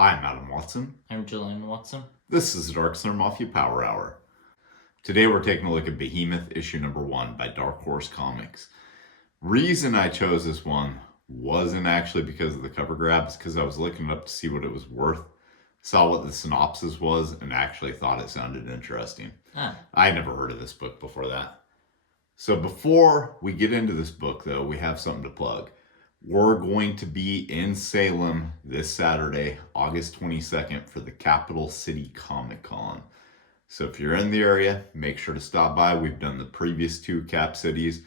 I'm Adam Watson. I'm Julian Watson. This is the Dark Slayer Mafia Power Hour. Today we're taking a look at Behemoth issue number 1 by Dark Horse Comics. Reason I chose this one wasn't actually because of the cover grabs, because I was looking it up to see what it was worth, saw what the synopsis was, and actually thought it sounded interesting. I never heard of this book before that. So before we get into this book, though, we have something to plug. We're going to be in Salem this Saturday, August 22nd, for the Capital City Comic Con. So if you're in the area, make sure to stop by. We've done the previous 2 Cap Cities.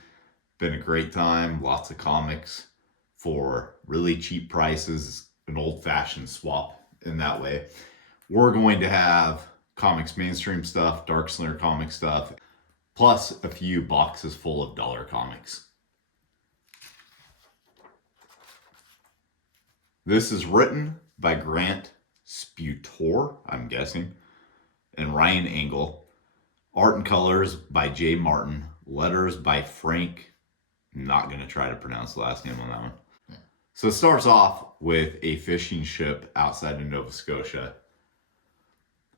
Been a great time. Lots of comics for really cheap prices. An old-fashioned swap in that way. We're going to have comics mainstream stuff, Dark Slayer comic stuff, plus a few boxes full of dollar comics. This is written by Grant Sputor, I'm guessing, and Ryan Engel. Art and colors by Jay Martin. Letters by Frank. I'm not going to try to pronounce the last name on that one. So it starts off with a fishing ship outside of Nova Scotia,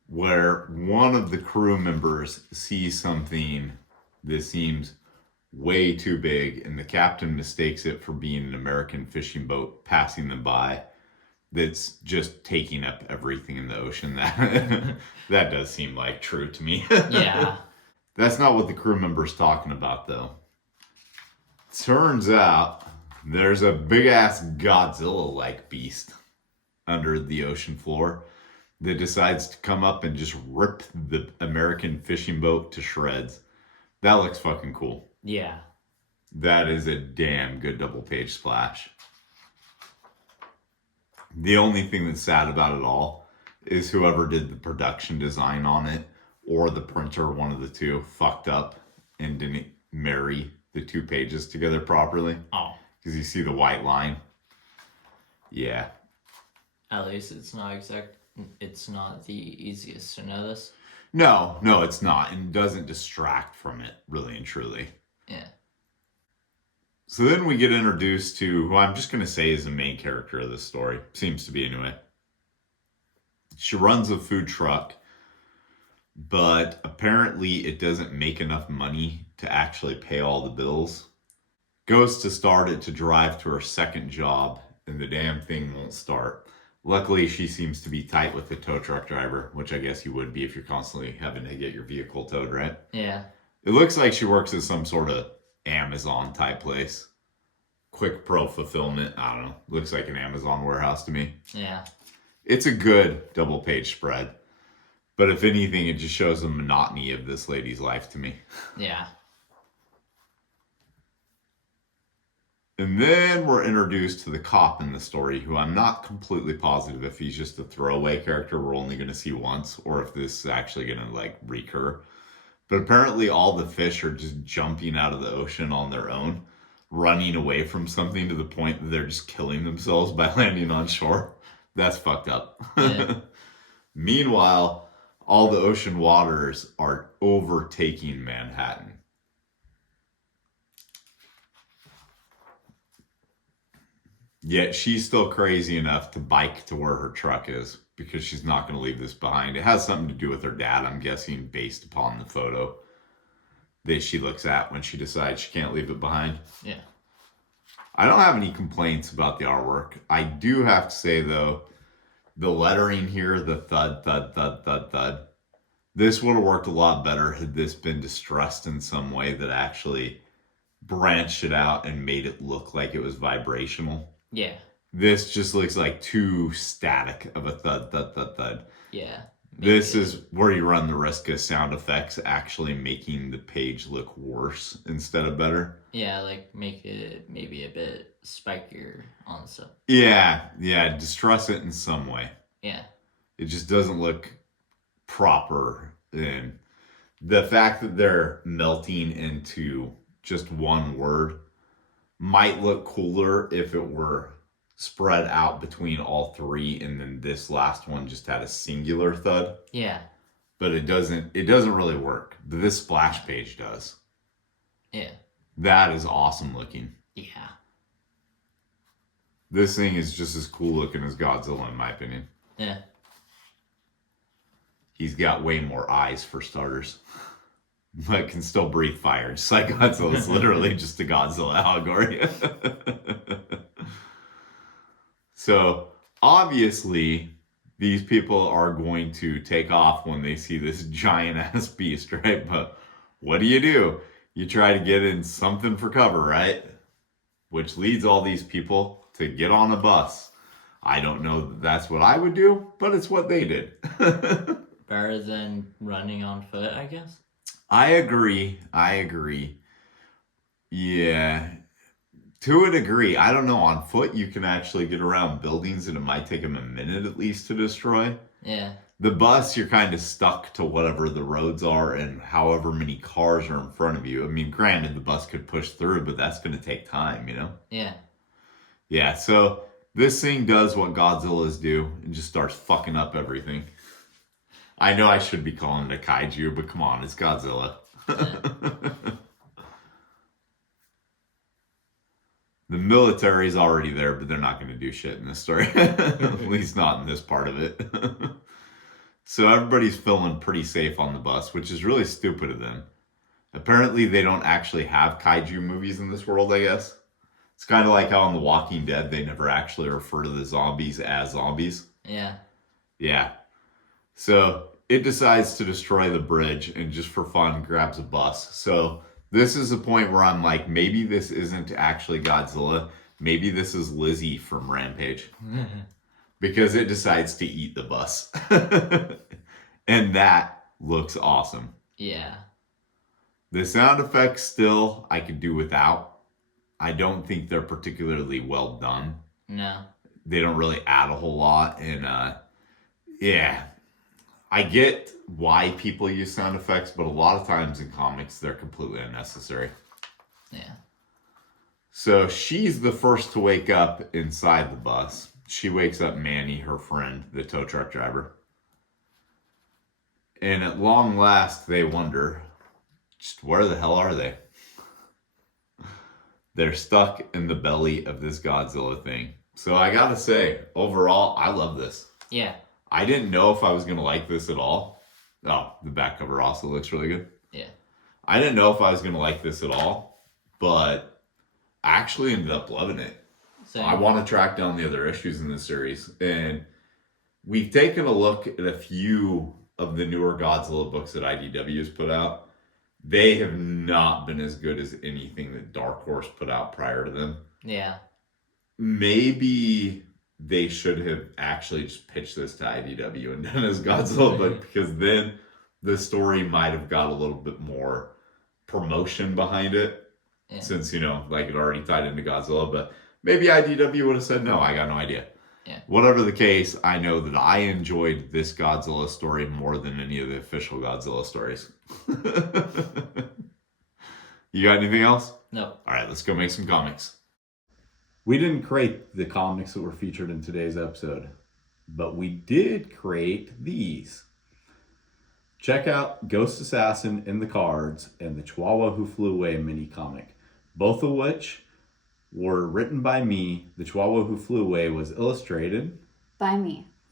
where one of the crew members sees something that seems way too big, and the captain mistakes it for being an American fishing boat passing them by that's just taking up everything in the ocean. That does seem like true to me. Yeah. That's not what the crew member's talking about, though. Turns out there's a big-ass Godzilla-like beast under the ocean floor that decides to come up and just rip the American fishing boat to shreds. That looks fucking cool. Yeah. That is a damn good double-page splash. The only thing that's sad about it all is whoever did the production design on it, or the printer, one of the two, fucked up and didn't marry the 2 pages together properly. Oh. Because you see the white line. Yeah. At least it's not the easiest to notice. No, it's not. And doesn't distract from it, really and truly. Yeah. So then we get introduced to who I'm just going to say is the main character of this story. Seems to be, anyway. She runs a food truck, but apparently it doesn't make enough money to actually pay all the bills. Goes to start it to drive to her second job, and the damn thing won't start. Luckily, she seems to be tight with the tow truck driver, which I guess you would be if you're constantly having to get your vehicle towed, right? Yeah. It looks like she works at some sort of Amazon type place. Quick Pro fulfillment. I don't know. Looks like an Amazon warehouse to me. Yeah. It's a good double-page spread. But if anything, it just shows the monotony of this lady's life to me. Yeah. And then we're introduced to the cop in the story, who I'm not completely positive if he's just a throwaway character we're only going to see once, or if this is actually going to, recur. But apparently all the fish are just jumping out of the ocean on their own, running away from something to the point that they're just killing themselves by landing on shore. That's fucked up. Yeah. Meanwhile, all the ocean waters are overtaking Manhattan. Yet she's still crazy enough to bike to where her truck is, because she's not going to leave this behind. It has something to do with her dad, I'm guessing, based upon the photo that she looks at when she decides she can't leave it behind. Yeah. I don't have any complaints about the artwork. I do have to say, though, the lettering here, the thud, thud, thud, thud, thud, this would have worked a lot better had this been distressed in some way that actually branched it out and made it look like it was vibrational. Yeah. This just looks like too static of a thud, thud, thud, thud. Yeah. This is where you run the risk of sound effects actually making the page look worse instead of better. Yeah, make it maybe a bit spikier on stuff. Yeah, distress it in some way. Yeah. It just doesn't look proper. And the fact that they're melting into just one word might look cooler if it were spread out between all 3, and then this last one just had a singular thud. Yeah. But it doesn't really work. This splash page does. Yeah. That is awesome looking. Yeah. This thing is just as cool looking as Godzilla, in my opinion. Yeah. He's got way more eyes for starters, but can still breathe fire. Just like Godzilla is literally just a Godzilla allegory. So obviously, these people are going to take off when they see this giant ass beast, right? But what do? You try to get in something for cover, right? Which leads all these people to get on a bus. I don't know that that's what I would do, but it's what they did. Better than running on foot, I guess. I agree. Yeah, to a degree. I don't know. On foot, you can actually get around buildings and it might take them a minute at least to destroy. Yeah. The bus, you're kind of stuck to whatever the roads are and however many cars are in front of you. I mean, granted, the bus could push through, but that's going to take time, you know? Yeah. Yeah, so this thing does what Godzilla's do and just starts fucking up everything. I know I should be calling it a kaiju, but come on, it's Godzilla. The military's already there, but they're not going to do shit in this story. At least not in this part of it. So everybody's feeling pretty safe on the bus, which is really stupid of them. Apparently, they don't actually have kaiju movies in this world, I guess. It's kind of like how in The Walking Dead, they never actually refer to the zombies as zombies. Yeah. Yeah. So it decides to destroy the bridge and just for fun grabs a bus. So this is the point where I'm like, maybe this isn't actually Godzilla. Maybe this is Lizzie from Rampage. Because it decides to eat the bus. And that looks awesome. Yeah. The sound effects still I could do without. I don't think they're particularly well done. No. They don't really add a whole lot. And yeah, I get why people use sound effects, but a lot of times in comics, they're completely unnecessary. Yeah. So she's the first to wake up inside the bus. She wakes up Manny, her friend, the tow truck driver. And at long last, they wonder, just where the hell are they? They're stuck in the belly of this Godzilla thing. So I gotta say, overall, I love this. Yeah. I didn't know if I was gonna like this at all. Oh, the back cover also looks really good. Yeah. I didn't know if I was gonna like this at all, but I actually ended up loving it. Same. I want to track down the other issues in this series. And we've taken a look at a few of the newer Godzilla books that IDW has put out. They have not been as good as anything that Dark Horse put out prior to them. Yeah. Maybe they should have actually just pitched this to IDW and done as Godzilla, but because then the story might have got a little bit more promotion behind it. Yeah. Since, you know, like it already tied into Godzilla, but maybe IDW would have said no, I got no idea. Yeah. Whatever the case, I know that I enjoyed this Godzilla story more than any of the official Godzilla stories. You got anything else? No. All right, let's go make some comics. We didn't create the comics that were featured in today's episode, but we did create these. Check out Ghost Assassin in the Cards and the Chihuahua Who Flew Away mini comic, both of which were written by me. The Chihuahua Who Flew Away was illustrated by me.